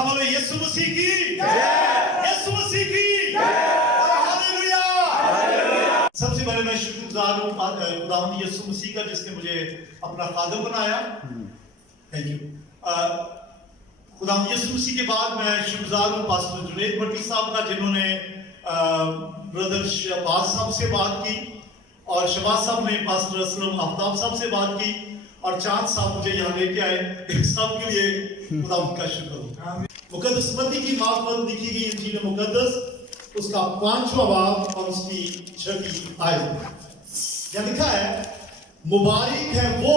जरा बोलो यीशु मसीह की यीशु मसीह की हालेलुया। सबसे पहले मैं शुक्रगुजार हूँ खुदावंद यीशु मसीह का जिसने मुझे अपना खादिम बनाया। Thank you. खुदावंद यीशु मसीह के बाद मैं शुक्रगुजार हूँ पास्टर जुनेद भट्टी साहब का जिन्होंने ब्रदर शहबाज साहब से बात की और शहबाज साहब ने पास्टर असलम आफ्ताब साहब से बात की और चांद साहब मुझे यहाँ लेके आए। इन सब के लिए खुदावंद का शुक्र हो। मुकद्दस मत्ती की मार्फत लिखी गई इंजील मुकद्दस उसका 5वां बाब और उसकी 6वीं आयत। यहाँ लिखा है, मुबारक है वो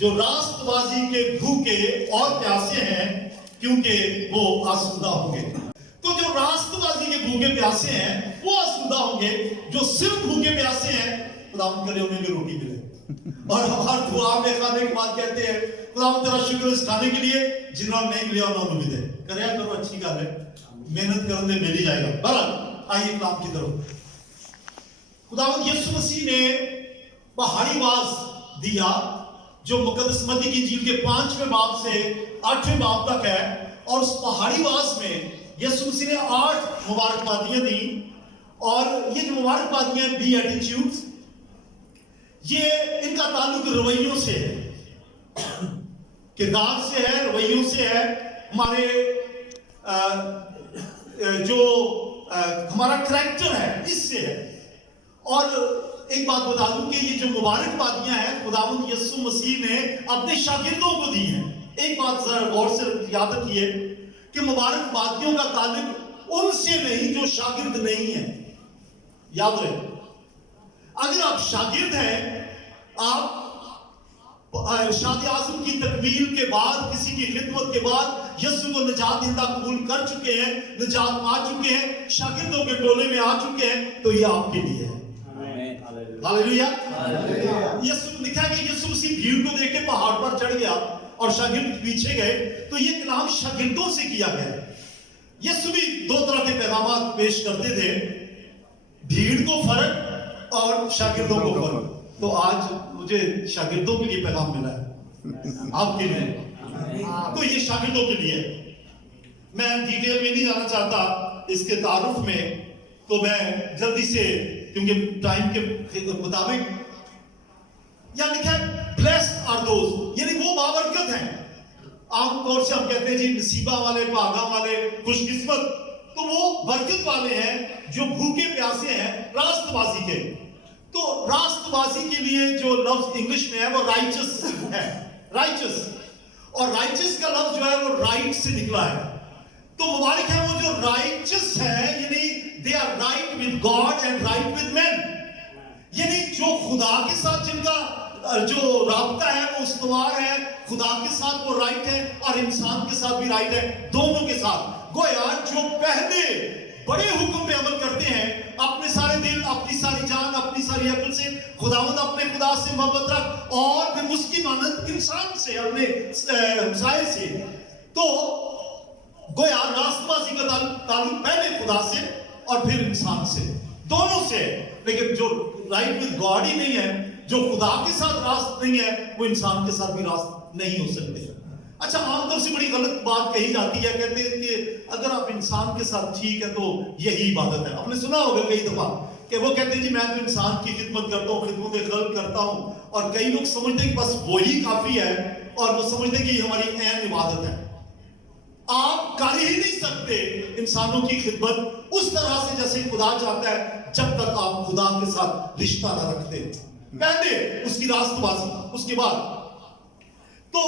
जो रास्तबाजी के भूखे और प्यासे हैं क्योंकि वो आसूदा होंगे। तो जो रास्तबाजी के भूखे प्यासे हैं वो आसूदा होंगे, जो सिर्फ भूखे प्यासे हैं खुदावंद करे उन्हें भी रोटी मिले। और हर दुआ में खाने के बाद कहते हैं खुदावंद तेरा शुक्र इस खाने के लिए जिन्होंने नहीं लिया उन्होंने भी दे। करया करो, अच्छी गल है, मेहनत करने मिल ही जाएगा। बहरहाल आइए कलाम की तरफ। खुदावंद यीशु मसीह ने पहाड़ी वाज दिया जो मुकद्दस मत्ती की इंजील के 5वें बाब से 8वें बाब तक है। और उस पहाड़ी वाज में यीशु मसीह ने 8 मुबारकबादियां दी और ये जो मुबारकबादियां बी एटीट्यूड्स, ये इनका ताल्लुक रवैयों से है, किरदार से है, रवैयों से है। हमारे जो हमारा करैक्टर है इससे है। और एक बात बता दूं कि ये जो मुबारकबादियां हैं खुदावंद यीशु मसीह ने अपने शागिर्दों को दी हैं। एक बात जरा गौर से याद रखिए कि मुबारकबादियों का ताल्लुक उनसे नहीं जो शागिर्द नहीं है। याद रहे, अगर आप शागिर्द हैं, आप शादी आज़म की तकमील के बाद, किसी की खिदमत के बाद यीशु को निजात दहिंदा कबूल कर चुके हैं, निजात पा चुके हैं, शागिर्दों के टोले में आ चुके हैं, तो ये आपके लिए है। हालेलुया। यीशु लिखा है कि यीशु मसीह भीड़ को देख के पहाड़ पर चढ़ गया और शागिर्द पीछे गए, तो ये कलाम शागिर्दों से किया गया है। यीशु भी 2 तरह के पैगाम पेश करते थे, भीड़ को फर्क और शागिर्दों को फर्क। तो आज मुझे शागिर्दों के लिए पैगाम मिला है, आपके लिए। तो ये शागिर्दों के लिए। मैं डिटेल में नहीं जाना चाहता इसके तारुफ में, तो मैं जल्दी से, क्योंकि टाइम के मुताबिक, यहाँ लिखा है ब्लेस्ड आर दोज, यानी वो बाबरकत हैं। आमतौर से हम कहते हैं जी नसीबा वाले, भागा वाले, खुशकिस्मत, तो वो बरकत वाले हैं जो भूखे प्यासे हैं रास्तबाजी के। तो रास्तबाजी के लिए जो लफ्ज इंग्लिश में है वो राइचस है, राइचस। और राइचस का लफ्ज जो है वो राइट से निकला है। तो मुबारक है वो जो राइचस है, यानी they are right with God and right with man, यानी जो खुदा के साथ जिनका जो राब्ता है वो उस्तवार है, खुदा के साथ वो राइट है और इंसान के साथ भी राइट है, दोनों के साथ। गोया जो पहले बड़े हुक्म पे अमल करते हैं, अपने सारे दिल, अपनी सारी जान, अपनी सारी अकल से खुदावंद अपने खुदा से मोहब्बत रख और फिर उसकी मानद इंसान से, अपने हमसाये से। तो गोया रास्तबाजी का ताल्लुक पहले खुदा से और फिर इंसान से, दोनों से। लेकिन जो राइट विद गॉड ही नहीं है, जो खुदा के साथ रास्त नहीं है, वो इंसान के साथ भी रास्त नहीं हो सकते। अच्छा, आमतौर से बड़ी गलत बात कही जाती है, कहते हैं कि अगर आप इंसान के साथ ठीक है तो यही इबादत है। आपने सुना होगा कई दफा कि वो कहते हैं जी मैं तो इंसान की खिदमत करता हूँ, खिदमत खल्क करता हूँ, और कई लोग समझते हैं कि बस वही काफी है और वो समझते हैं कि हमारी ऐन इबादत है। आप कर ही नहीं सकते इंसानों की खिदमत उस तरह से जैसे खुदा चाहता है, जब तक आप खुदा के साथ रिश्ता न रखते। पहले उसकी रास्तबाजी, उसके बाद तो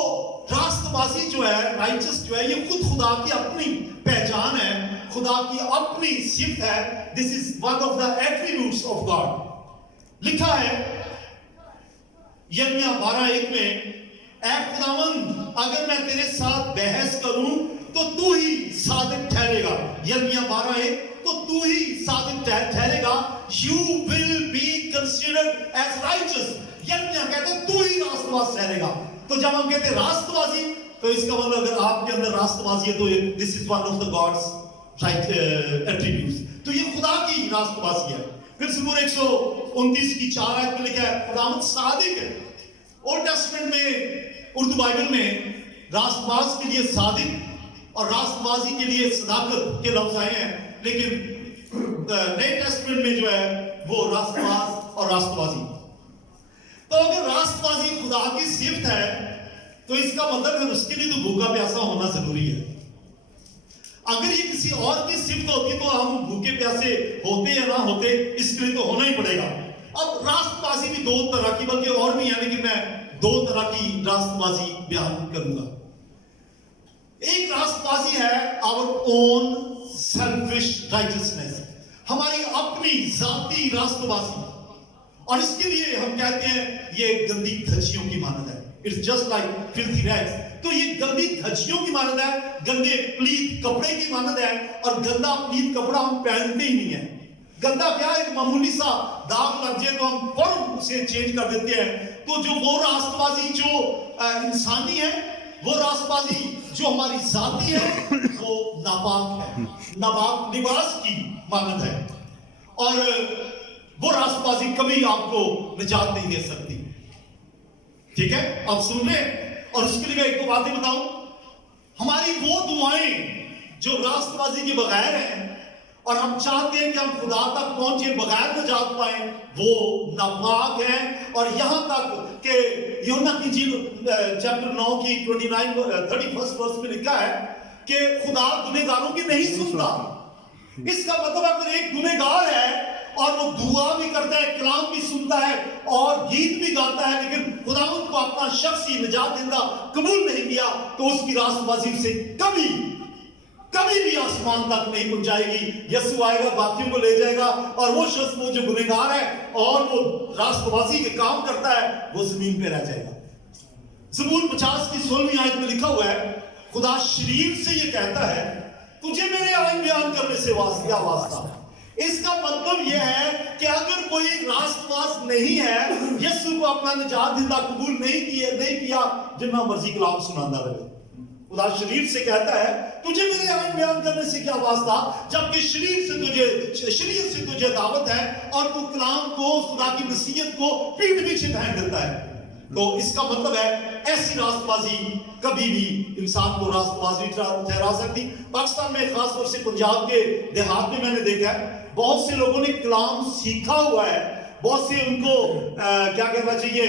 रास्तबाजी जो है, राइचस जो है, ये खुद खुदा की अपनी पहचान है, खुदा की अपनी सिफत है। This is one of the attributes of God. लिखा है यिर्मयाह 12:1 में, ऐ खुदावंद अगर मैं तेरे साथ बहस करूं तो तू ही सादिक ठहरेगा। यिर्मयाह 12:1, तो तू ही सादिक ठहरेगा। You will be considered as righteous. यिर्मयाह कहते हैं तू ही रास्तबाज ठहरेगा। तो जब हम कहते हैं रास्तबाजी, तो इसका मतलब अगर आपके अंदर रास्तबाजी है तो this is one of the gods right attributes. तो ये खुदा की रास्तबाजी है। फिर ज़बूर 129 की 4 आयत में लिखा है खुदावंद सादिक है। ओल्ड टेस्टमेंट में, उर्दू बाइबल में रास्तबाज के लिए सादिक और राष्ट्रवादी के लिए सदाकत के लफ्ज आए हैं, लेकिन नए टेस्टमेंट में जो है वो राष्ट्रवाद और राष्ट्रवादी। तो अगर राष्ट्रवादी खुदा की सिफत है तो इसका मतलब है उसके लिए तो भूखा प्यासा होना जरूरी है। अगर ये किसी और की सिफत होती तो हम भूखे प्यासे होते या ना होते, इसके लिए तो होना ही पड़ेगा। अब राष्ट्रवादी भी दो तरह की, बल्कि और भी है, लेकिन मैं दो तरह की राष्ट्रवादी बयान करूंगा। एक राष्ट्रवादी है आवर ओन सेल्फिश राइटियसनेस, हमारी अपनी जाती राष्ट्रवादी, और इसके लिए हम कहते हैं ये गंदी धज्जियों की मानद है। It's just like filthy rags. तो ये गंदी धज्जियों की मानद है, गंदे प्लीत कपड़े की मानद है, और गंदा प्लीत कपड़ा हम पहनते ही नहीं है। गंदा क्या है, एक मामूली सा दाग लग जाए तो हम फौरन उसे चेंज कर देते हैं। तो जो वो राष्ट्रवादी जो इंसानी है, वो राष्ट्रवादी जो हमारी जाति है, वो नापाक है, नापाक लिबास की मानद है, और वो राष्ट्रवादी कभी आपको निजात नहीं दे सकती। ठीक है, अब सुन ले। और उसके लिए मैं एक दो बातें बताऊं। हमारी वो दुआएं जो राष्ट्रवादी के बगैर हैं, और हम चाहते हैं कि हम खुदा तक पहुंचे बगैर निजात पाए, वो नापाक है। और यहां तक कि यूहन्ना की इंजील चैप्टर 9 की 31 वर्ष में लिखा है कि खुदा गुनहगारों की नहीं सुनता। इसका मतलब अगर एक गुनहगार है और वो दुआ भी करता है, कलाम भी सुनता है और गीत भी गाता है, लेकिन खुदावंद को अपना शख्सी निजात देना कबूल नहीं किया, तो उसकी राष्ट्रवादी से कभी कभी भी आसमान तक नहीं पहुंचाएगी। यीशु आएगा, बाकियों को ले जाएगा, और वो शख्स वो जो गुनहगार है और वो राष्ट्रवादी के काम करता है, वो जमीन पे रह जाएगा। ज़बूर 50 की 16वीं आयत में लिखा हुआ है, खुदा शरीर से ये कहता है, तुझे मेरे आइन बयान करने से क्या वास्ता। इसका मतलब यह है कि अगर कोई राष्ट्रवाद नहीं है, यीशु को अपना निजात देना कबूल नहीं किया, जितना मर्जी कलाम सुनाता रहे। खुदा शरीर से कहता है, तुझे मेरे आइन बयान करने से क्या वास्ता, जबकि शरीर से तुझे दावत है, और तू कलाम को, खुदा की नसीहत को पीठ पीछे फेंक देता है। तो इसका मतलब है ऐसी राष्ट्रवादी कभी भी इंसान को राष्ट्रवादी ठहरा सकती। पाकिस्तान में खास तौर से पंजाब के देहात में मैंने देखा है, बहुत से लोगों ने कलाम सीखा हुआ है, बहुत से उनको क्या कहना चाहिए,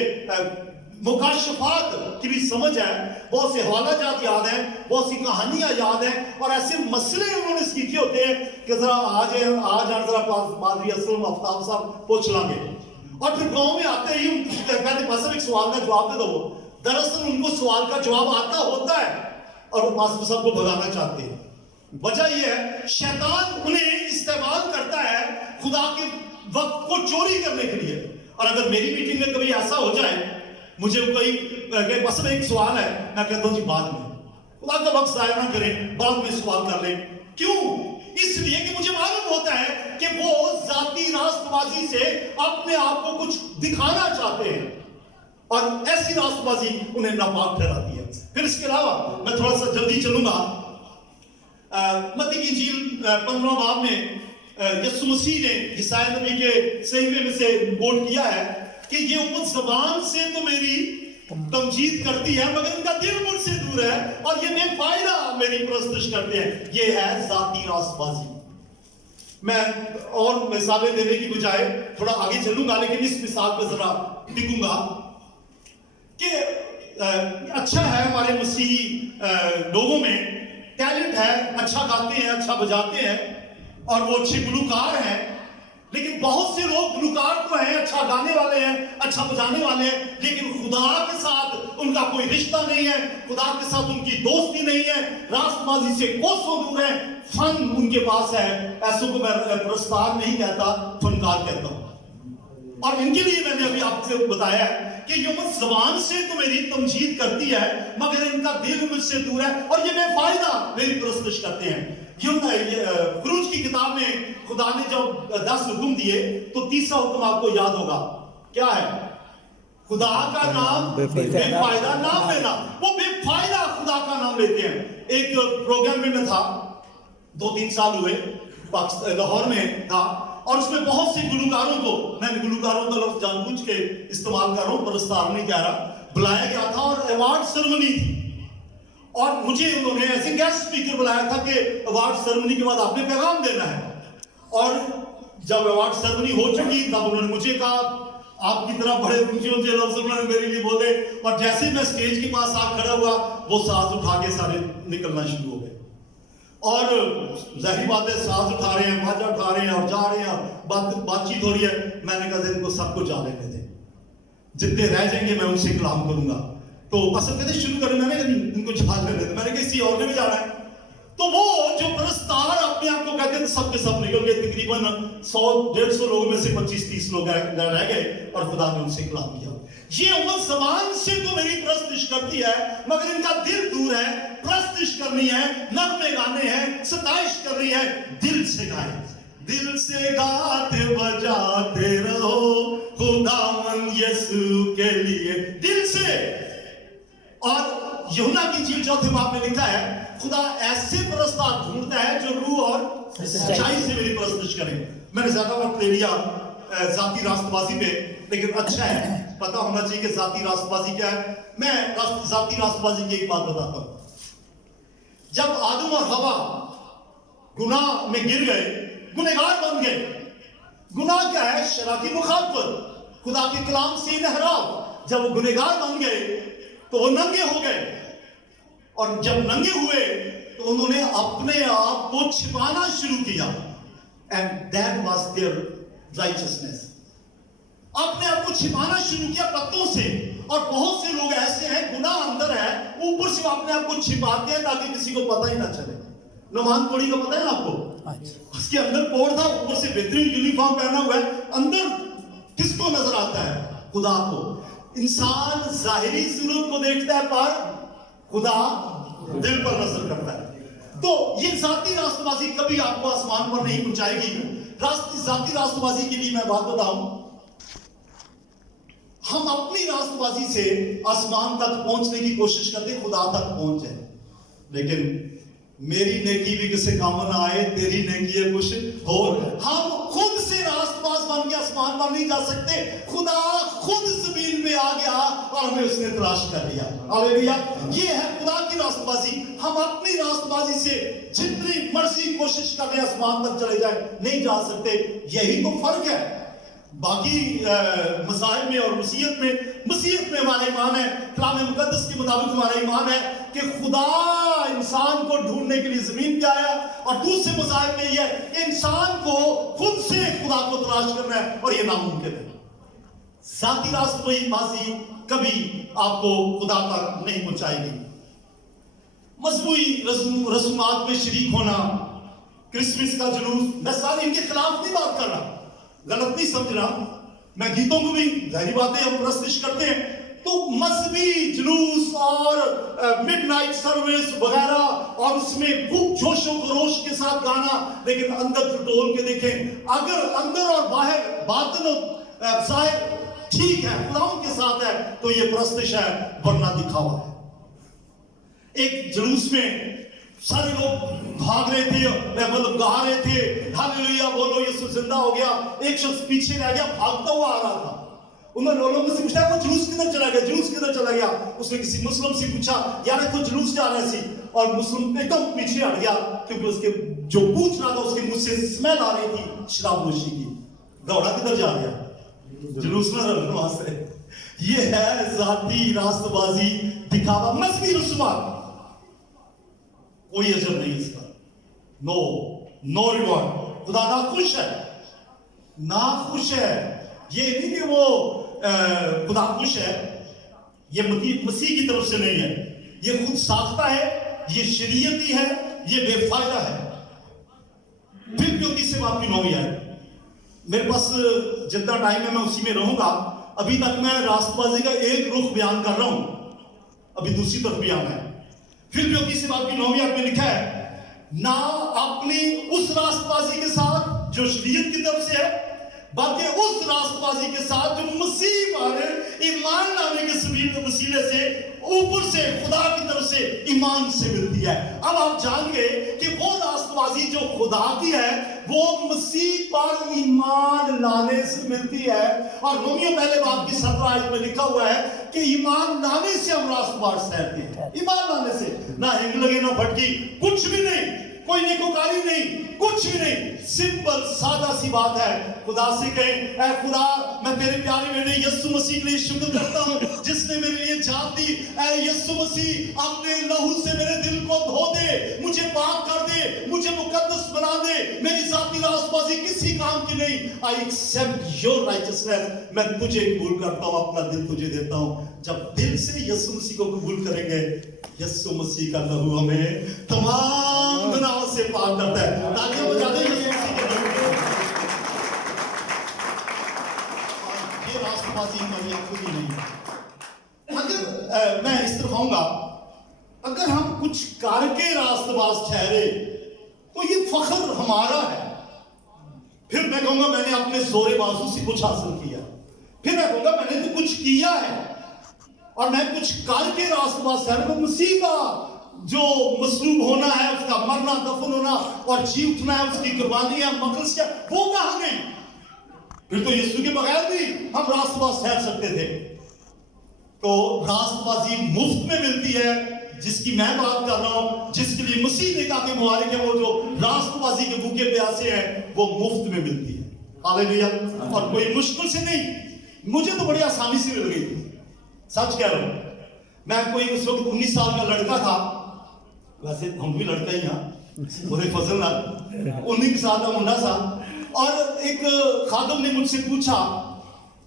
मुकाशफात की भी समझ है, बहुत से हवाला जात याद है, बहुत सी कहानियां याद है, और ऐसे मसले उन्होंने सीखे होते हैं कि जरा आज जरा पादरी असलम आफ्ताब साहब पूछ लांगे, और फिर गांव में आते ही कहते पास्टर एक सवाल का जवाब दे दो। दरअसल उनको सवाल का जवाब आता होता है और वो पास्टर साहब को भगाना चाहते हैं। वजह यह है, शैतान उन्हें इस्तेमाल करता है खुदा के वक्त को चोरी करने के लिए। और अगर मेरी मीटिंग में कभी ऐसा हो जाए, मुझे कोई बस में एक सवाल है, मैं कहता हूं जी बाद में, खुदा का वक्त जाया ना करें, बाद में सवाल कर लें। क्यों? इसलिए कि मुझे मालूम होता है कि वो जाती राष्ट्रवादी से अपने आप को कुछ दिखाना चाहते हैं, और ऐसी राष्ट्रवादी उन्हें नापाक ठहराती है। फिर इसके अलावा मैं थोड़ा सा जल्दी चलूंगा। मत्ती की इंजील 15 बाब में यीशु मसीह ने यशायाह नबी के सहीफे में से कोट किया है कि ये उम्मत ज़बान से तो मेरी तमजीद करती है, मगर इनका दिल मुझसे दूर है, और ये बेफायदा मेरी परस्तिश करते हैं। ये है जाती राष्ट्रवादी। मैं और मिसालें देने की बजाय थोड़ा आगे चलूंगा, लेकिन इस मिसाल पर जरा टिकूंगा कि अच्छा है हमारे मसीही लोगों में टैलेंट है, अच्छा गाते हैं, अच्छा बजाते हैं, और वो अच्छे गुलूकार हैं। लेकिन बहुत से लोग गुलूकार तो हैं, अच्छा गाने वाले हैं, अच्छा बजाने वाले हैं, लेकिन खुदा के साथ उनका कोई रिश्ता नहीं है, खुदा के साथ उनकी दोस्ती नहीं है, राष्ट्रवादी से कोसों दूर है। फन उनके पास है, ऐसों को मैं पुरस्कार नहीं कहता, फनकार कहता हूं। और इनके लिए मैंने अभी आपसे बताया कि ये उम्मत ज़बान से तो मेरी तमजीद करती है, मगर इनका दिल मुझसे दूर है, और ये बेफायदा मेरी परस्तिश करते हैं। फ़िरूज की किताब में खुदा ने जब 10 हुक्म दिए, तो 30वां हुक्म आपको याद होगा, क्या है? खुदा का नाम बेफायदा नाम लेना। वो बेफायदा खुदा का नाम लेते हैं। एक प्रोग्राम में मैं था, 2-3 साल हुए, लाहौर में था, और उसमें बहुत से गुलूकारों को, मैं गुलूकारों का लफ्ज जानबूझ के इस्तेमाल कर रहा हूं, परस्तार नहीं कह रहा, बुलाया गया था, और अवार्ड सेरेमनी थी। और मुझे उन्होंने ऐसे गेस्ट स्पीकर बुलाया था कि अवार्ड सेरेमनी के बाद आपने पैगाम देना है। और जब अवार्ड सेरेमनी हो चुकी तब उन्होंने मुझे कहा, आपकी तरह बड़े ऊंचे ऊंचे लफ्ज उन्होंने मेरे लिए बोले, और जैसे ही मैं स्टेज के पास आ खड़ा हुआ वो साज उठा के सारे निकलना शुरू हो गए। और जाहिर बात है साज उठा रहे हैं, बाजा उठा रहे हैं और जा रहे हैं, बातचीत हो रही है। मैंने कहा इनको सबको जा लेने दे, जितने रह जाएंगे मैं उनसे कलाम करूंगा। तो असल कहते शुरू करें, मैंने कहा इनको जा लेने दे, मैंने किसी और ने भी जाना है। तो वो जो परस्तार अपने आप को कहते थे सबके सब निकल गए, तकरीबन 100-150 लोगों में से 25-30 लोग रह गए और खुदा ने उनसे कलाम किया। ये उम्मत ज़बान से तो मेरी प्रस्तुति करती है मगर इनका दिल दूर है। प्रस्तुति करनी है, नगमे गाने हैं, सताइश करनी है, दिल से गाए, दिल से गाते बजाते रहो खुदावंद यीशु के लिए, दिल से। और यूहन्ना की इंजील चौथे बाब में लिखा है खुदा ऐसे परस्तार ढूंढता है जो रूह और सच्चाई से मेरी परस्तिश करें। मैंने ज्यादा वक्त ले लिया जाती राष्ट्रबाजी पे, लेकिन अच्छा है पता होना चाहिए कि जाती राष्ट्रबाजी क्या है। मैं जाती राष्ट्रबाजी की एक बात बताता हूं। जब आदम और हवा गुनाह में गिर गए, गुनहगार बन गए। गुनाह क्या है? शराकी मुखालफत, खुदा के कलाम से इनहराफ। जब वो गुनहगार बन गए तो वो नंगे हो गए, और जब नंगे हुए तो उन्होंने अपने आप को छिपाना शुरू किया। And that was their righteousness. अपने आप को छिपाना शुरू किया पत्तों से। और बहुत से लोग ऐसे हैं, गुनाह अंदर है, ऊपर से अपने आप को छिपाते हैं ताकि किसी को पता ही ना चले। नमान कोड़ी का पता है ना आपको? उसके अंदर कोड था, ऊपर से बेहतरीन यूनिफॉर्म पहना हुआ है, अंदर किसको नजर आता है? खुदा को। इंसान जाहिरी सूरत को देखता है पर खुदा दिल पर नजर करता है। तो ये जाती राष्ट्रबाजी कभी आपको आसमान पर नहीं पहुंचाएगी। जाती राष्ट्रबाजी के लिए मैं बात बताऊं, हम अपनी राष्ट्रबाजी से आसमान तक पहुंचने की कोशिश करते, खुदा तक पहुंच जाए। लेकिन मेरी नेकी भी किसी काम ना आए, तेरी नेकी है कुछ और। हम खुद से राष्ट्रबाज बन के आसमान पर नहीं जा सकते। खुदा खुद जमीन में आ गया और हमें उसने तलाश कर लिया। हालेलुया। ये है खुदा की राष्ट्रबाजी। हम अपनी राष्ट्रबाजी से जितनी मर्जी कोशिश कर रहे आसमान तक चले जाए, नहीं जा सकते। यही तो फर्क है बाकी मज़ाहिब में और मसीहत में हमारा ईमान है, कलाम मुकद्दस के मुताबिक हमारा ईमान है कि खुदा इंसान को ढूंढने के लिए जमीन पे आया। और दूसरे मज़ाहिब में यह इंसान को खुद से खुदा को तलाश करना है, और यह नामुमकिन है। जाती राष्ट्रबाजी कभी आपको खुदा तक नहीं पहुंचाएगी। मजहबी रस्मात में शरीक होना, क्रिसमस का जुलूस, मैं सारे इनके खिलाफ नहीं बात कर रहा, गलत नहीं समझना। मैं गीतों को भी जाहिर बातें हम प्रस्तुत करते हैं, तो मजहबी जुलूस और मिडनाइट सर्विस वगैरह, और उसमें खूब जोशो खरोश के साथ गाना, लेकिन अंदर टटोल के देखें। अगर अंदर और बाहर बातिन जाहिर ठीक है, खुदावंद के साथ है, तो ये प्रस्तुत है, वरना दिखावा है। एक जुलूस में सारे लोग भाग रहे थे, मतलब गा रहे थे, हालेलुया बोलो यीशु जिंदा हो गया। एक शख्स पीछे रह गया, भागता हुआ आ रहा था। उन्होंने लोगों से पूछा वो जुलूस किधर चला गया, जुलूस किधर चला गया। उसने किसी मुस्लिम से पूछा, यार तो जुलूस जा रहा सी, और मुस्लिम एकदम पीछे हट गया, क्योंकि उसके जो पूछ रहा था उसके मुंह से स्मेल आ रही थी शराब नोशी की। दौड़ा किधर जा गया, जुलूस में वहां से। ये है जाती राष्ट्रबाजी, दिखावा, मजहबी रस्मात। कोई अजर नहीं इसका, नो रिवॉर्ड। खुदा नाखुश है, नाखुश है। ये नहीं कि वो खुदा खुश है, ये मसीह की तरफ से नहीं है, ये खुद साख्ता है, ये शरीयती है, ये बेफायदा है। फिर क्यों तीसरे बात की 9 है। मेरे पास जितना टाइम है मैं उसी में रहूंगा। अभी तक मैं राष्ट्रबाजी का एक रुख बयान कर रहा हूं, अभी दूसरी तरफ भी आना है। फिर भी तीसरी बात की 9 में लिखा है, ना अपनी उस राष्ट्रबाजी के साथ जो शरीयत की तरफ से है, बल्कि उस राष्ट्रबाजी के साथ जो मसीह पर ईमान लाने के वसीले से ऊपर से खुदा की तरफ से ईमान से मिलती है। अब आप जानिए कि वो राष्ट्रबाजी जो खुदा की है वो मसीह पर ईमान लाने से मिलती है। और रोमियो पहले बाब की 17 आयत में लिखा हुआ है कि ईमान लाने से हम रास्तबाज ठहरते हैं, ईमान लाने से, ना हिंग लगे ना भटकी, कुछ भी नहीं, कोई नेकोकारी नहीं, कुछ भी नहीं, सिंपल सादा सी बात है। खुदा से कहे, ऐ खुदा मैं तेरे प्यारे बेटे यीशु मसीह के लिए शुक्र करता हूँ जिसने मेरे लिए जान दी। ऐ यीशु मसीह अपने लहू से मेरे दिल को धो दे, मुझे पाक कर दे, मुझे मुकद्दस बना दे, मेरी जाती रास्तबाजी किसी काम की नहीं। आई एक्सेप्ट योर राइचियसनेस, मैं तुझे कबूल करता हूँ, अपना दिल तुझे देता हूँ। जब दिल से यीशु मसीह को कबूल करेंगे, यीशु मसीह का लहू हमें तमाम गुनाहों से पाक करता है। तालियां बजा दें यीशु मसीह के लहू को। ये रास्तबाजी कभी खुद ही नहीं। अगर मैं इस तरह कहूंगा, अगर हम कुछ करके रास्तबाज ठहरे तो ये फख्र हमारा है। फिर मैं कहूंगा मैंने अपने जोरे बाजू से कुछ हासिल किया, फिर मैं कहूंगा मैंने तो कुछ किया है और मैं कुछ करके रास्तबाज ठहरे। तो मसीह का जो मसलूब होना है, उसका मरना, दफन होना और जी उठना है, उसकी कुर्बानी है, मकसद वो कहां गई? फिर तो यीशु के बगैर भी हम रास्तबाज ठहर सकते थे। तो रास्तबाजी मुफ्त में मिलती है, जिसकी मैं बात कर रहा हूं, जिसके लिए मसीह ने कहा कि मुबारक है वो जो रास्तबाजी के भूखे प्यासे हैं, वो मुफ्त में मिलती है। हालेलुया। और कोई मुश्किल से नहीं, मुझे तो बड़ी आसानी से मिल गई थी, सच कह रहा हूं। मैं कोई उस वक्त 19 साल का लड़का था, वैसे हम भी लड़का ही हैं, पूरे फजल ना 19 साल का मुंडा था। और एक खादम ने मुझसे पूछा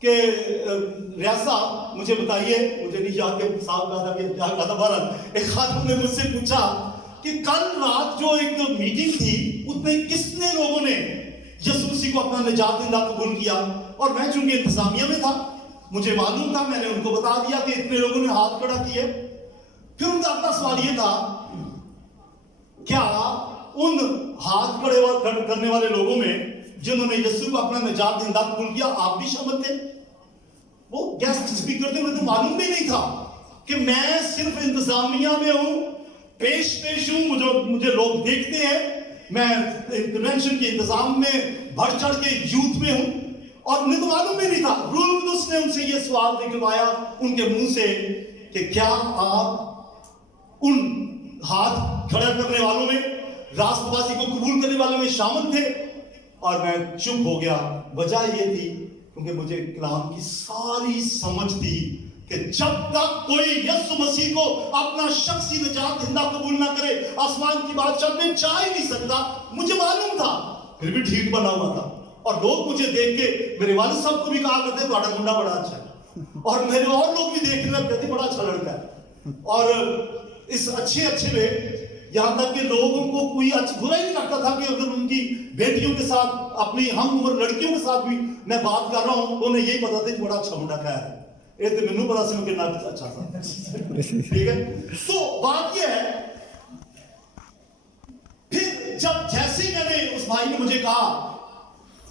कि रियाज साहब मुझे बताइए, मुझे नहीं याद कि साहब कहा था कि क्या कहा था, बहरहाल एक खादम ने मुझसे पूछा कि कल रात जो एक मीटिंग थी उसमें कितने लोगों ने यीशु मसीह को अपना निजात देना कबूल किया? और मैं चूंकि इंतजामिया में था, मुझे मालूम था, मैंने उनको बता दिया कि इतने लोगों ने हाथ खड़ा किए। फिर उनका अपना सवाल ये था, क्या उन हाथ खड़े करने वाले लोगों में जिन्होंने यीशु को अपना निजात देना कबूल किया, आप भी शामिल थे? वो गेस्ट स्पीकर थे, मुझे तो मालूम भी नहीं था कि मैं सिर्फ इंतजामिया में हूं, पेश हूं, मुझे लोग देखते हैं, मैं कन्वेंशन के इंतजाम में बढ़ चढ़ के यूथ में हूं, और उन्हें तो मालूम भी नहीं था। रूल कुदस ने उनसे ये सवाल निकलवाया उनके मुंह से कि क्या आप उन हाथ खड़ा करने वालों में, रास्तबाजी को कबूल करने वालों में शामिल थे? और मैं चुप हो गया। वजह ये थी क्योंकि मुझे कलाम की सारी समझ थी कि जब तक कोई यीशु मसीह को अपना शख्सी निजात जिंदा कबूल ना करे, आसमान की बादशाह में जा ही नहीं सकता। मुझे मालूम था, फिर भी ठीक बना हुआ था। और लोग मुझे देख के, मेरे वालिद साहब को भी कहा करते तुम्हारा मुंडा बड़ा अच्छा है, और मेरे और लोग भी देखने लग कहते बड़ा अच्छा लड़का है। और इस अच्छे में यहां तक कि लोगों को कोई बुरा ही नहीं लगता था कि अगर उनकी बेटियों के साथ, अपनी हम उम्र लड़कियों के साथ भी मैं बात कर रहा हूं, तो उन्हें यही पता था कि बड़ा अच्छा मुंडा क्या है, ये तो मैनू पता से कितना अच्छा था। ठीक है, तो बात यह है, फिर जब जैसे मैंने, उस भाई ने मुझे कहा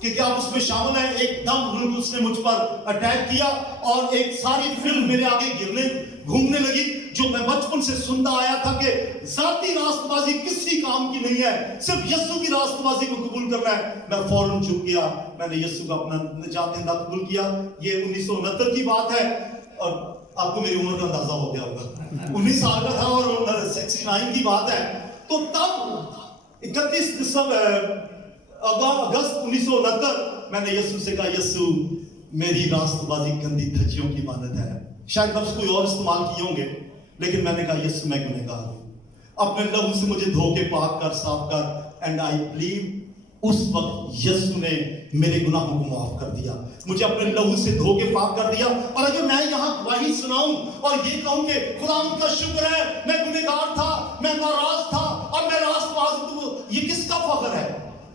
कि क्या आप उसमें शामिल है, एकदम उसने मुझ पर अटैक किया और एक सारी फिल्म मेरे आगे घूमने लगी, जो मैं बचपन से सुनता आया था कि जाती रास्तबाजी किसी काम की नहीं है, सिर्फ यीशु की रास्तबाजी को कबूल करना है। मैं फौरन झुक गया, मैंने यीशु का अपना निजात देना कबूल किया। ये 1969 की बात है, और आपको मेरी उम्र का अंदाजा हो गया होगा, 19 साल का था और 69 की बात है। तो तब 31 अगस्त 1969 मैंने यीशु से कहा, यीशु मेरी रास्तबाजी गंदी धज्जियों की मानत है। शायद लफ्ज कोई और इस्तेमाल किए होंगे, लेकिन मैंने कहा यीशु मैं गुनहगार हूं, अपने लहू से मुझे धो के पाक कर, साफ कर। एंड आई बिलीव उस वक्त यीशु ने मेरे गुनाहों को माफ कर दिया, मुझे अपने लहू से धो के पाक कर दिया। और अगर मैं यहाँ गवाही सुनाऊं और ये कहूं कि खुदा का शुक्र है, मैं गुनहगार था, मैं नाराज था, अब मैं रास्तबाज हूं, ये किसका फख्र है?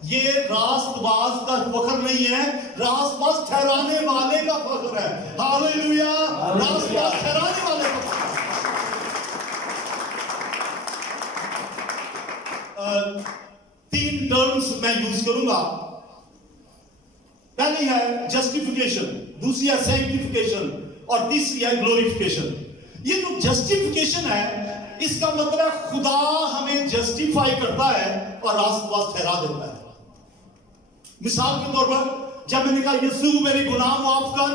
ये रास्तबाज का फख्र नहीं है, रास्तबाज ठहराने वाले का फख्र है। हालेलुया, रास्तबाज ठहराने वाले का फख्र। 3 टर्म्स मैं यूज करूंगा। पहली है जस्टिफिकेशन, दूसरी है सैंक्टिफिकेशन और तीसरी है ग्लोरिफिकेशन। ये जो जस्टिफिकेशन है, इसका मतलब है खुदा हमें जस्टिफाई करता है और रास्तबाज ठहरा देता है। मिसाल के तौर पर जब मैंने कहा यीशु मेरे गुनाह माफ कर,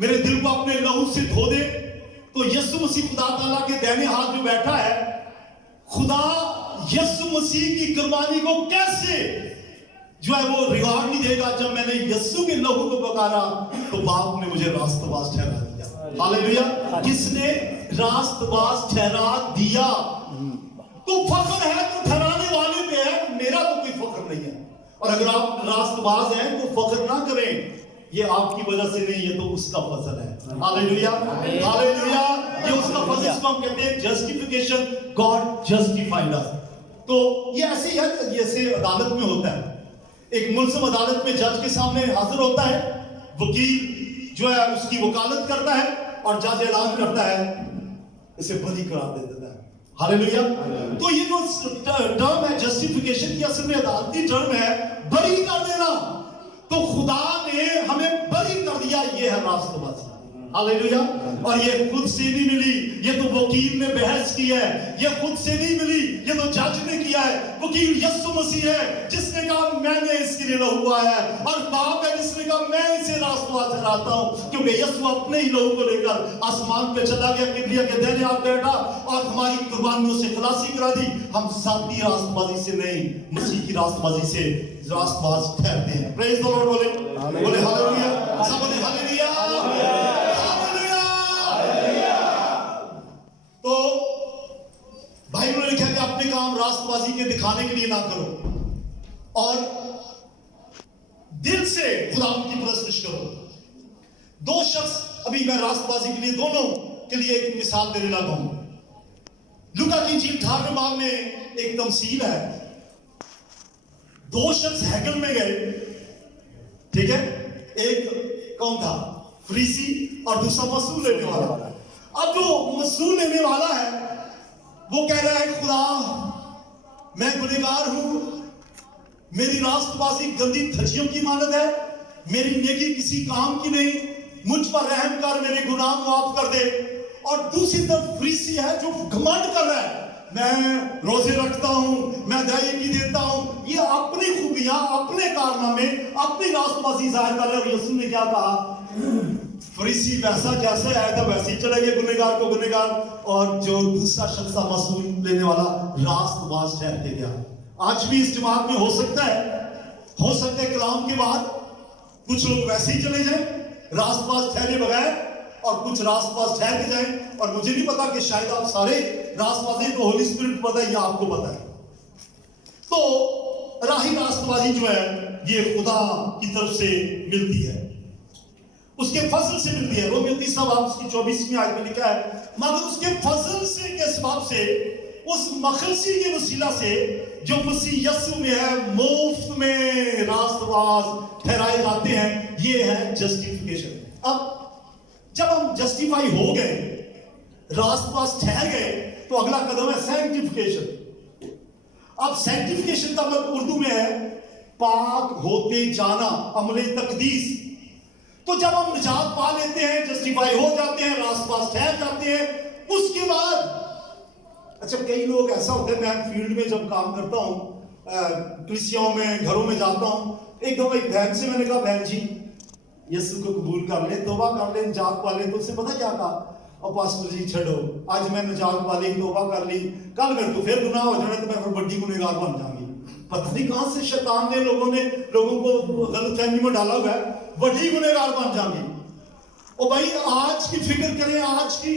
मेरे दिल को अपने लहू से धो दे, तो यीशु मसीह खुदा ताला के दाहिने हाथ में बैठा है, खुदा यीशु मसीह की कुर्बानी को कैसे जो है वो रिवार्ड नहीं देगा? जब मैंने यीशु के लहू को पुकारा तो बाप ने मुझे रास्तबाज ठहरा दिया। हालेलुया। किसने रास्तबाज ठहरा दिया? तो फख्र है तो ठहराने वाले पे है, मेरा तो कोई फख्र नहीं है। और अगर आप रास्तबाज हैं तो फख्र ना करें, ये आपकी वजह से नहीं, ये तो उसका फजल है। Hallelujah, hallelujah. ये उसका फजल, इसको हम कहते हैं जस्टिफिकेशन। गॉड जस्टिफाइड अस। तो ये ऐसे ही है जैसे अदालत में होता है। एक मुल्ज़िम अदालत में जज के सामने हाजिर होता है, वकील जो है उसकी वकालत करता है और जज ऐलान करता है इसे बरी करार दे देता है। हालेलुया। तो ये जो टर्म है जस्टिफिकेशन की असल में अदालती टर्म है, बरी कर देना। तो खुदा ने हमें बरी कर दिया, ये है रास्तबाजी। हालेलुया। और ये खुद से नहीं मिली, ये तो वकील ने बहस की है। ये खुद से नहीं मिली, ये तो जज ने किया है। वकील यीशु मसीह है जिसने कहा मैंने इसके लिए लहू आया है, और बाप है जिसने कहा मैं इसे रास्तबाज ठहराता हूं, क्योंकि यीशु अपने ही लहू को लेकर आसमान पे चला गया, किबरिया के दाहिने हाथ बैठा और हमारी कुर्बानियों से खलासी करा दी। हम जाती रास्तबाजी से नहीं, मसीह की रास्तबाजी से रास्तबाज ठहरते हैं। Praise the Lord. बोले हालेलुया। सब बोले हालेलुया। तो भाई ने लिखा कि अपने काम रास्तबाजी के दिखाने के लिए ना करो और दिल से खुदा की परस्तिश करो। दो शख्स, अभी मैं रास्तबाजी के लिए दोनों के लिए एक मिसाल देने लगा हूं। लूका की इंजील 18वें बाब में एक तमसील है। दो शख्स हैकल में गए, ठीक है। एक कौन था? फरीसी, और दूसरा वसूल लेने वाला। अब जो वसूल लेने वाला है वो कह रहा है खुदा मैं गुनहगार हूं, मेरी रास्तबाजी गंदी धज्जियों की मानद है, मेरी नेकी किसी काम की नहीं, मुझ पर रहम कर, मेरे गुनाह माफ कर दे। और दूसरी तरफ फरीसी है जो घमंड कर रहा है, मैं रोजे रखता हूं, मैं दया की देता हूं। ये अपनी खूबियां, अपने कारनामे, अपनी रास्तबाजी जाहिर कर रहे। और यीशु ने क्या कहा? फरीसी वैसा जैसे आया था वैसे ही चले गए, गुनहगार को गुनहगार, और जो दूसरा शख्स था वसूल लेने वाला रास्तबाज ठहर के गया। आज भी इस जमात में हो सकता है कलाम के बाद कुछ लोग वैसे ही चले जाएं रास्तबाज ठहरे बगैर, और कुछ रास्तबाज ठहर के जाएं। और मुझे नहीं पता कि शायद आप सारे रास्तबाजी तो होली स्पिरिट पता है या आपको पता है। तो राही रास्तबाजी जो है ये खुदा की तरफ से मिलती है, उसके फजल से मिलती है। रोमियो 3 बाब उसकी 24वीं आयत में लिखा है, मगर उसके फजल से के सबब से, उस मखलसी के वसीला से जो मसीह यीशु में है, मुफ्त में रास्तबाज ठहराए जाते हैं। ये है जस्टिफिकेशन। अब जब हम जस्टिफाई हो गए, रास्तबाज ठहर गए, तो अगला कदम है सैंक्टिफिकेशन। अब सैंक्टिफिकेशन का मतलब उर्दू में है पाक होते जाना, अमले तकदीस। तो जब हम निजात पा लेते हैं, जस्टिफाई हो जाते हैं, रास्तबाज ठहर जाते हैं, उसके बाद अच्छा कई लोग ऐसा होता है, मैं फील्ड में जब काम करता हूँ, कलीसियाओं में, घरों में जाता हूँ, एक दफा एक बहन से मैंने कहा बहन जी यीशु को कबूल कर ले, तौबा कर ले, निजात पा ले। तो उससे पता क्या कहा? और पास्टर जी छोड़ो, आज मैं निजात पा ली, तौबा कर ली, कल मेरे को फिर गुनाह हो जाना तो मैं फिर बड़ी गुनहगार बन जाऊंगी। पता नहीं कहां से शैतान ने लोगों को गलतफहमी में डाला हुआ है, बड़ी गुनहगार बन जाएंगे। और भाई आज की फिक्र करें, आज की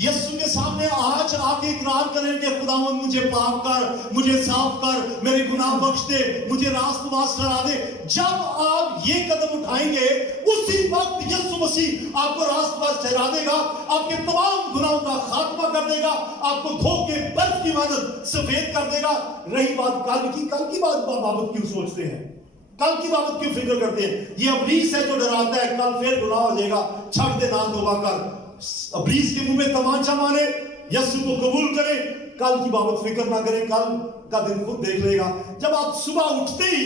यीशु के सामने आज आके इकरार करें कि खुदावंद मुझे पाप कर, मुझे साफ कर, मेरे गुनाह बख्श दे, मुझे रास्तबाज ठहरा दे। जब आप ये कदम उठाएंगे, उसी वक्त यीशु मसीह आपको रास्तबाज ठहरा देगा, आपके तमाम गुनाहों का खात्मा कर देगा, आपको धोखे बर्फ की मानद सफेद कर देगा। रही बात कल की बाबत क्यों सोचते हैं? कल की बाबत क्यों फिक्र करते हैं? ये अबलीस है जो डराता है, कल फिर गुनाह हो जाएगा, छੱਡ दे, ना तौबा कर। अबलीस के मुंह में तमाचा मारे, यीशु को कबूल करें, कल की बाबत फिक्र ना करें, कल का दिन खुद देख लेगा। जब आप सुबह उठते ही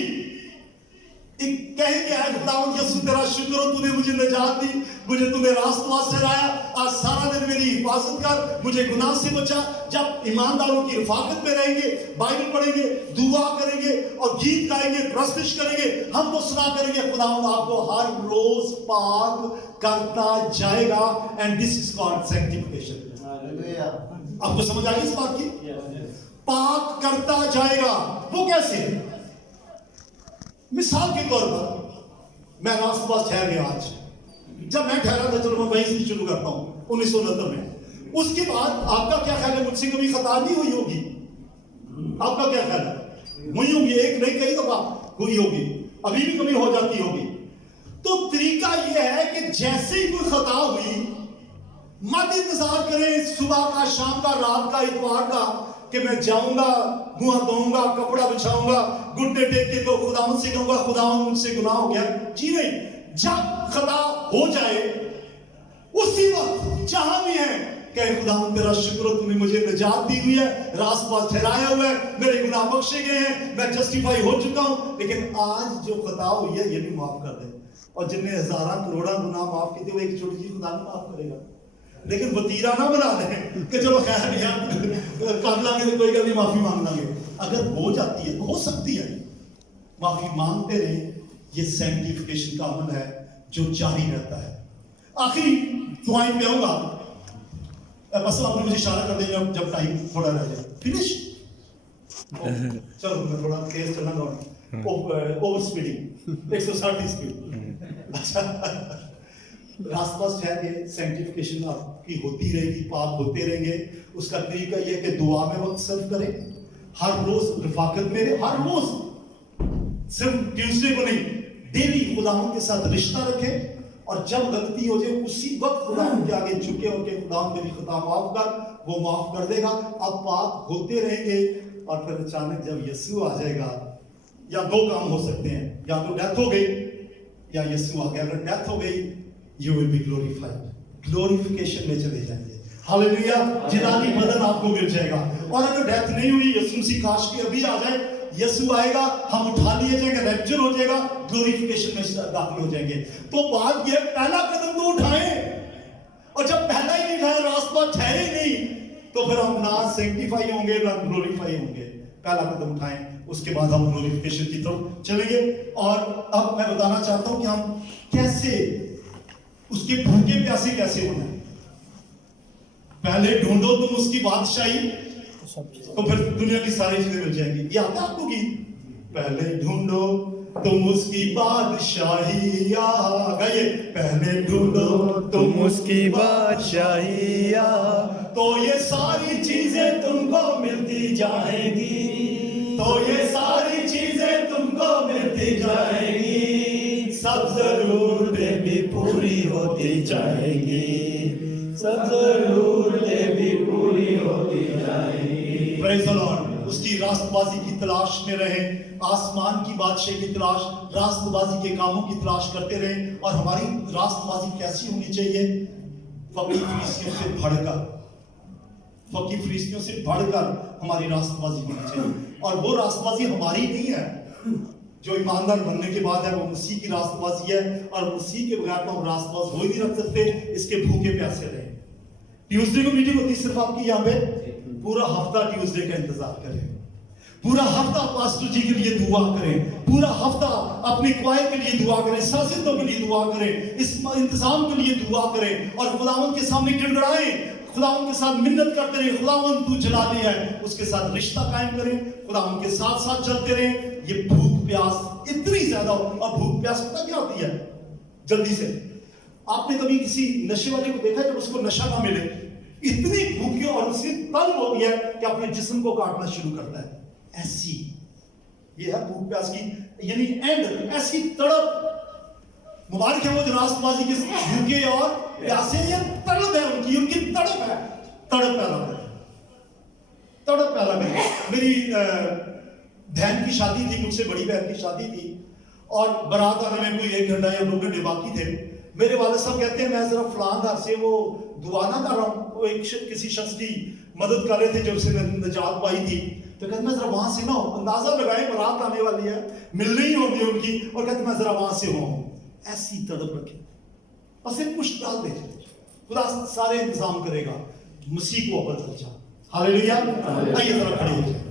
कहेंगे है खुदावंद यीशु तेरा शुक्र हो, तूने मुझे निजात दी, मुझे तूने रास्ता ठहराया, आज सारा दिन मेरी हिफाजत कर, मुझे गुनाह से बचा। जब ईमानदारों की रिफाकत में रहेंगे, बाइबल पढ़ेंगे, दुआ करेंगे और गीत गाएंगे, प्रस्तुत करेंगे, हम तो सुना करेंगे खुदावंद आपको हर रोज पाक करता जाएगा। And this is called sanctification. आपको समझ आई इस बात की? पाक करता जाएगा। वो कैसे? मिसाल के तौर पर मैं रास्तबाज ठहर गया। आज जब मैं ठहरा था, चलो मैं वहीं से शुरू करता हूं, 1969 में। उसके बाद आपका क्या ख्याल है, मुझसे कभी खता नहीं हुई होगी? आपका क्या ख्याल है? हुई होगी, एक नहीं कई दफा हुई होगी, अभी भी कभी हो जाती होगी। तो तरीका यह है कि जैसे ही कोई खता हुई, मत इंतजार करें सुबह का, शाम का, रात का, इतवार का कि मैं जाऊंगा, मुंह धोऊंगा, कपड़ा बिछाऊंगा, घुटने टेक के तो खुदावंद से कहूंगा खुदावंद मुझसे गुनाह हो गया। जी नहीं, जब खता हो जाए उसी वक्त जहां भी है कहे खुदावंद तेरा शुक्र हो, तूने मुझे निजात दी हुई है, रास्ता ठहराया हुआ है, मेरे गुनाह बख्शे गए हैं, मैं जस्टिफाई हो चुका हूं। लेकिन आज जो खता हुई है ये भी माफ कर दे। और जिनने हजारा करोड़ा गुनाह माफ किए थे, वो एक छोटी सी खुदा नहीं माफ करेगा। लेकिन वतीरा ना बना दें कि चलो खैर यार कर लांगे तो कोई गल नहीं, माफी मांग लांगे। अगर हो जाती है तो हो सकती है, माफी मांगते रहे। ये सैंक्टिफिकेशन का अमल है जो जारी रहता है। आखिरी पॉइंट पे आऊंगा, बस आपने मुझे इशारा कर देंगे जब टाइम थोड़ा रह जाए। फिनिश? चलो मैं थोड़ा तेज चलना, ओवर स्पीडिंग, 160 स्पीड। अच्छा, रास्ता ठहर के सैंक्टिफिकेशन आपकी होती रहेगी, पाक होते रहेंगे। उसका तरीका यह है कि दुआ में वक्त सर्व करें, हर रोज रिफाकत में, हर रोज, सिर्फ ट्यूसडे को नहीं, डेली खुदावंद के साथ रिश्ता रखें। और जब गलती हो जाए उसी वक्त खुदावंद के आगे झुके और के खुदावंद मेरी खता माफ कर, वो माफ कर देगा। अब पाक होते रहेंगे और फिर अचानक जब यीशु आ जाएगा, या दो काम हो सकते हैं, या तो डेथ हो गई या यीशु आ गया। अगर डेथ हो गई, you will be glorified, glorification में चले जाएंगे। हालेलुया, जिंदगी बदन आपको मिल जाएगा। और अगर डेथ नहीं हुई, यीशु मसीह काश कि अभी आ जाए, यीशु आएगा, हम उठा लिए जाएंगे, रैप्चर हो जाएगा, ग्लोरिफिकेशन में दाखिल हो जाएंगे। तो बात ये, पहला कदम तो उठाएं, और जब पहला ही नहीं उठाए, रास्ता ठहरे नहीं, तो फिर हम ना सैंक्टिफाई होंगे ना ग्लोरीफाई होंगे। पहला कदम उठाएं, उसके बाद हम ग्लोरिफिकेशन की तरफ चलेंगे। और अब मैं बताना चाहता हूं कि हम कैसे उसके भूखे प्यासे कैसे होना है। पहले ढूंढो तुम उसकी बादशाही, तो फिर दुनिया की सारी चीजें मिल जाएंगी। ये आता है आपको गीत? पहले ढूंढो तुम उसकी बादशाही, गाइए, पहले ढूंढो तुम उसकी बादशाही, तो ये सारी चीजें तुमको मिलती जाएंगी, तो ये सारी चीजें तुमको मिलती जाएंगी, सब जरूरतें भी पूरी होती जाएंगी, सब जरूरतें भी पूरी होती जाएंगी। Praise the Lord. उसकी रास्तबाजी की तलाश में रहें, आसमान की बादशाही की तलाश, रास्तबाजी के कामों की तलाश करते रहें। और हमारी रास्तबाजी कैसी होनी चाहिए? फकीर फरिश्तियों से बढ़कर, फकीर फरिश्तियों से बढ़कर हमारी रास्तबाजी होनी चाहिए। और वो रास्तबाजी हमारी नहीं है, जो ईमानदार बनने के बाद है, वो मसीह की रास्तबाजी है। और मसीह के बगैर तो हम रास्तबाज हो ही नहीं रख सकते। इसके भूखे प्यासे रहे। ट्यूसडे को मीटिंग होती है सिर्फ आपकी यहाँ पे, पूरा हफ्ता ट्यूसडे का इंतजार करें, पूरा हफ्ता पास्टर जी के लिए दुआ करें, पूरा हफ्ता अपनी क्वायर के लिए दुआ करें, शासितों के लिए दुआ करें, इस इंतजाम के लिए दुआ करें। और खुदावंद के सामने गिड़गिड़ाएं, खुदावंद के साथ मिन्नत करते रहे, खुदावंद तू जलाली है, उसके साथ रिश्ता कायम करें, खुदावंद के साथ साथ चलते रहें। ये भूख प्यास इतनी ज्यादा, और भूख प्यास पता क्या होती है? जल्दी से, आपने कभी किसी नशे वाले को देखा जब उसको नशा ना मिले, इतनी भूखी और उसकी तलब होती है कि अपने जिस्म को काटना शुरू करता है। ऐसी ये है भूख प्यास की, यानी एंड, ऐसी तड़प। मुबारक है वो जो रास्तबाजी के भूखे और प्यासे, ये तड़प है उनकी तड़प है, तड़प पैदा करे, तड़प पैदा करे। मेरी बहन की शादी थी, मुझसे बड़ी बहन की शादी थी, और बारात आने में कोई 1 घंटा या 2 घंटे बाकी थे। मेरे वाले साहब कहते हैं मैं जरा फलां घर से वो दुआ ना कर रहा हूँ, वो किसी शख्स की मदद कर रहे थे जब से निजात पाई थी। तो कहते मैं जरा वहां से ना हूं, अंदाजा लगाए बारात आने वाली है, मिलनी ही होगी उनकी, और कहते मैं जरा वहां से हूं। ऐसी तड़प रखी और सिर्फ कुछ डाल दे, खुदा सारे इंतजाम करेगा, मसीह को अव्वल दर्जा। हालेलुया। आइए जरा खड़े हो जाए।